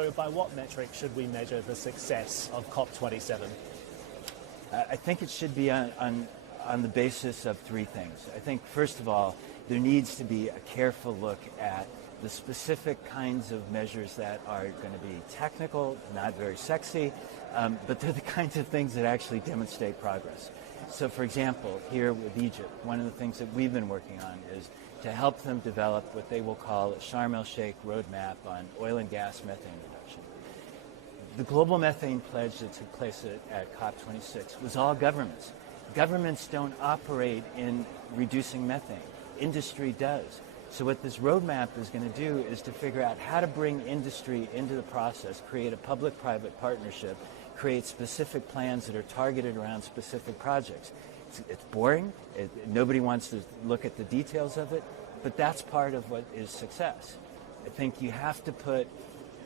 So by what metric should we measure the success of COP27? I think it should be on the basis of three things. I think, first of all, there needs to be a careful look at the specific kinds of measures that are going to be technical, not very sexy, but they're the kinds of things that actually demonstrate progress. So, for example, here with Egypt, one of the things that we've been working on is to help them develop what they will call a Sharm el-Sheikh roadmap on oil and gas methane reduction. The global methane pledge that took place at COP26 was all governments. Governments don't operate in reducing methane. Industry does. So what this roadmap is going to do is to figure out how to bring industry into the process, create a public-private partnership, create specific plans that are targeted around specific projects. It's boring. Nobody wants to look at the details of it, but that's part of what is success. I think you have to put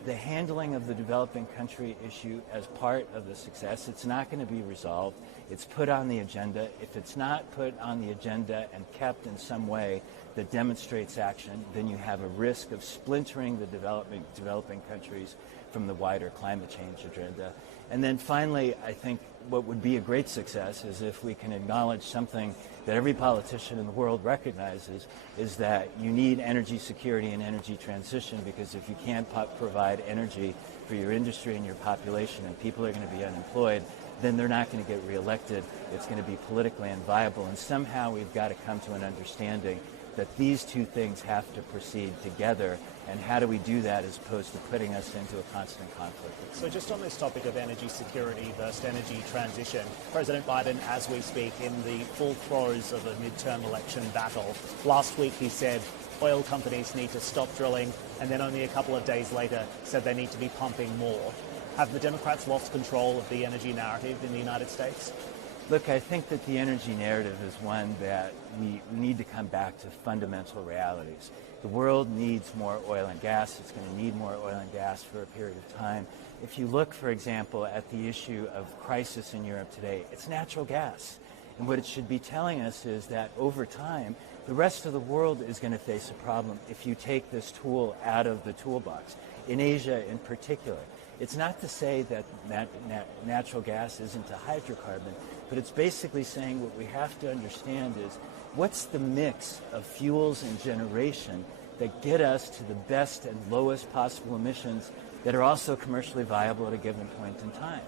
the handling of the developing country issue as part of the success. It's not going to be resolved. It's put on the agenda. If it's not put on the agenda and kept in some way that demonstrates action, then you have a risk of splintering the developing countries from the wider climate change agenda. And then finally, I think what would be a great success is if we can acknowledge something that every politician in the world recognizes, is that you need energy security and energy transition, because if you can't provide energy for your industry and your population and people are going to be unemployed, then they're not going to get reelected. It's going to be politically unviable. And somehow we've got to come to an understanding that these two things have to proceed together. And how do we do that as opposed to putting us into a constant conflict? So just on this topic of energy security versus energy transition, President Biden, as we speak, in the full throes of a midterm election battle, last week he said oil companies need to stop drilling, and then only a couple of days later said they need to be pumping more. Have the Democrats lost control of the energy narrative in the United States? Look, I think that the energy narrative is one that we need to come back to fundamental realities. The world needs more oil and gas. It's going to need more oil and gas for a period of time. If you look, for example, at the issue of crisis in Europe today, it's natural gas. And what it should be telling us is that over time, the rest of the world is going to face a problem if you take this tool out of the toolbox. In Asia in particular, it's not to say that natural gas isn't a hydrocarbon, but it's basically saying what we have to understand is what's the mix of fuels and generation that get us to the best and lowest possible emissions that are also commercially viable at a given point in time.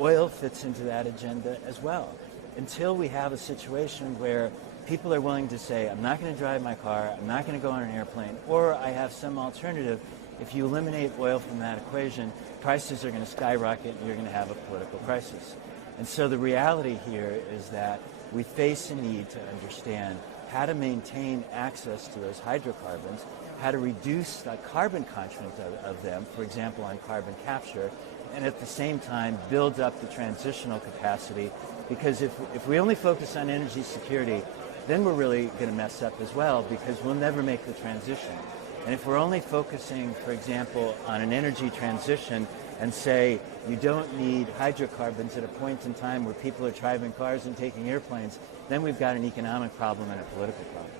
Oil fits into that agenda as well. Until we have a situation where people are willing to say, I'm not going to drive my car, I'm not going to go on an airplane, or I have some alternative, if you eliminate oil from that equation, prices are going to skyrocket and you're going to have a political crisis. And so the reality here is that we face a need to understand how to maintain access to those hydrocarbons, how to reduce the carbon content of them, for example, on carbon capture, and at the same time build up the transitional capacity, because if we only focus on energy security, then we're really going to mess up as well, because we'll never make the transition. And if we're only focusing, for example, on an energy transition and say you don't need hydrocarbons at a point in time where people are driving cars and taking airplanes, then we've got an economic problem and a political problem.